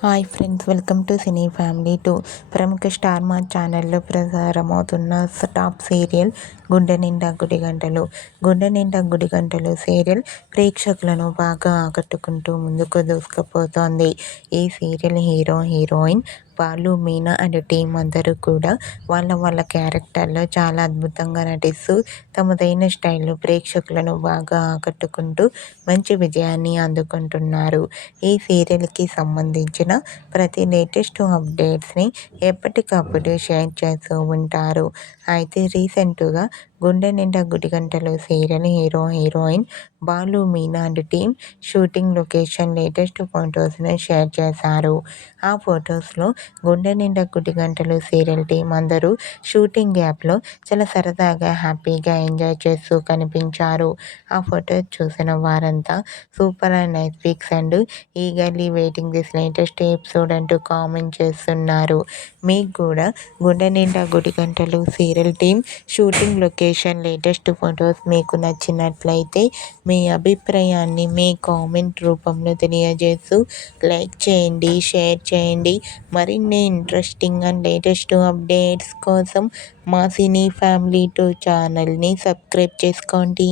Hi friends, welcome to cine family 2. ప్రముఖ star మా ఛానల్లో ప్రసారమవుతున్న టాప్ సీరియల్ గుండె నిండా గుడిగంటలు. గుండె నిండా గుడిగంటలు సీరియల్ ప్రేక్షకులను బాగా ఆకట్టుకుంటూ ముందుకు దూసుకుపోతోంది. ఈ serial hero, heroine Balu, Meena and team అందరూ కూడా వాళ్ళ క్యారెక్టర్లో చాలా అద్భుతంగా నటిస్తూ తమదైన స్టైల్లో ప్రేక్షకులను బాగా ఆకట్టుకుంటూ మంచి విజయాన్ని అందుకుంటున్నారు. ఈ సీరియల్కి సంబంధించిన ప్రతి లేటెస్ట్ అప్డేట్స్ని ఎప్పటికప్పుడు షేర్ చేస్తూ ఉంటారు. అయితే రీసెంట్గా Gunde Ninda Gudigantalu serial hero, heroine Balu, Meena and team shooting location latest ఫొటోస్ని షేర్ చేశారు. ఆ ఫొటోస్లో గుండె నిండా గుడిగంటలు సీరియల్ టీం అందరూ షూటింగ్ యాప్లో చాలా సరదాగా హ్యాపీగా ఎంజాయ్ చేస్తూ కనిపించారు. ఆ ఫొటోస్ చూసిన వారంతా super and nice pics and eagerly waiting this latest episode అంటూ కామెంట్ చేస్తున్నారు. మీకు కూడా Gunde Ninda Gudigantalu serial team shooting location latest photos మీకు నచ్చినట్లయితే మీ అభిప్రాయాన్ని మీ కామెంట్ రూపంలో తెలియజేస్తూ లైక్ చేయండి, షేర్ చేయండి. మరిన్ని ఇంట్రెస్టింగ్ అండ్ లేటెస్ట్ అప్డేట్స్ కోసం మా సినీ ఫ్యామిలీ 2 ఛానల్ని సబ్స్క్రైబ్ చేసుకోండి.